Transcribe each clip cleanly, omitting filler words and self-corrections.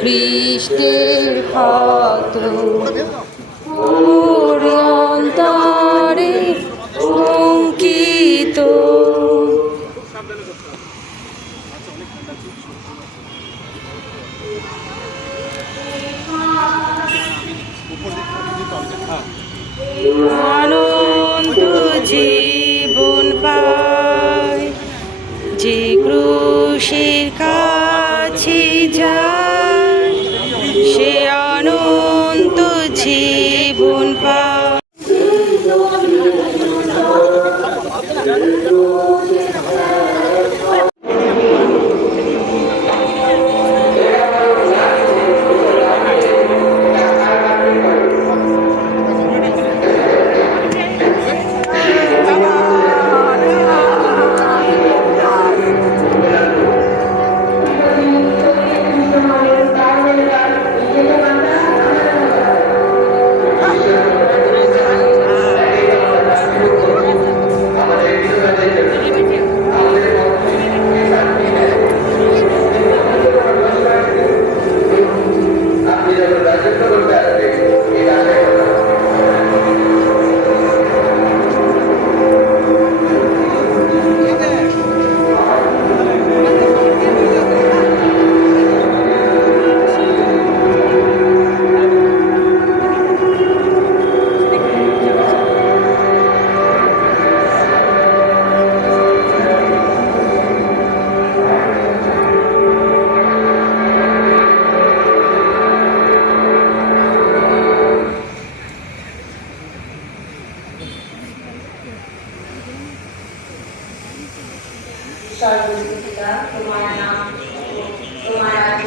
খ্রিস্টের ক্ষত মোর অন্তরে অঙ্কিত। অনন্ত জীবন পায় যে ক্রুশের কাছে যায়, সে অনন্ত জীবন পায়।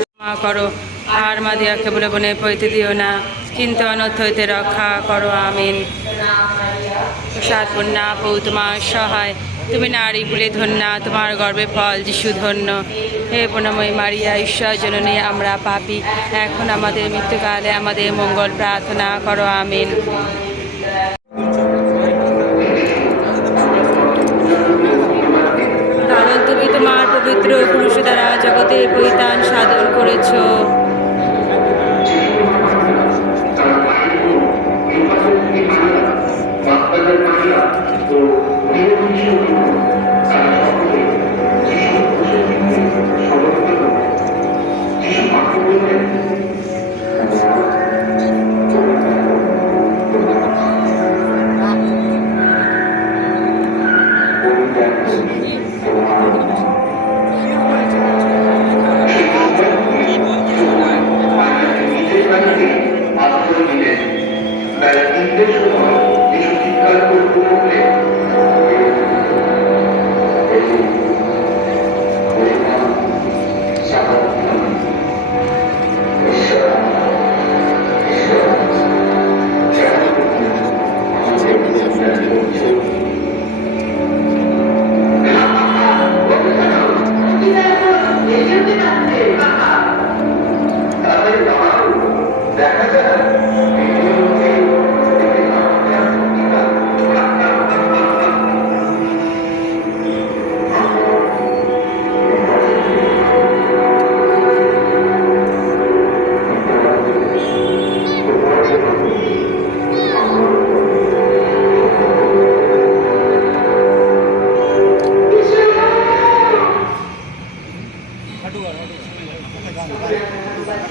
ক্ষমা করো আর মাদিয়াকে বলে বনে পইতে দিও না, কিন্তু অনর্থ হইতে রক্ষা করো। আমিন। প্রসাদ কন্যা প্রভু তোমার সহায়, তুমি নারী কুলে ধন্যা, তোমার গর্ভে ফল যিশু ধন্য। হে পুণ্যময়ী মারিয়া, ঈশ্বর জননী, আমরা পাপী, এখন আমাদের মৃত্যুকালে আমাদের মঙ্গল প্রার্থনা করো। আমিন। কারণ তুমি তোমার পবিত্র পুরুষ দ্বারা জগতের পরিত্রাণ সাধন করেছ।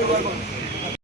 Aduh.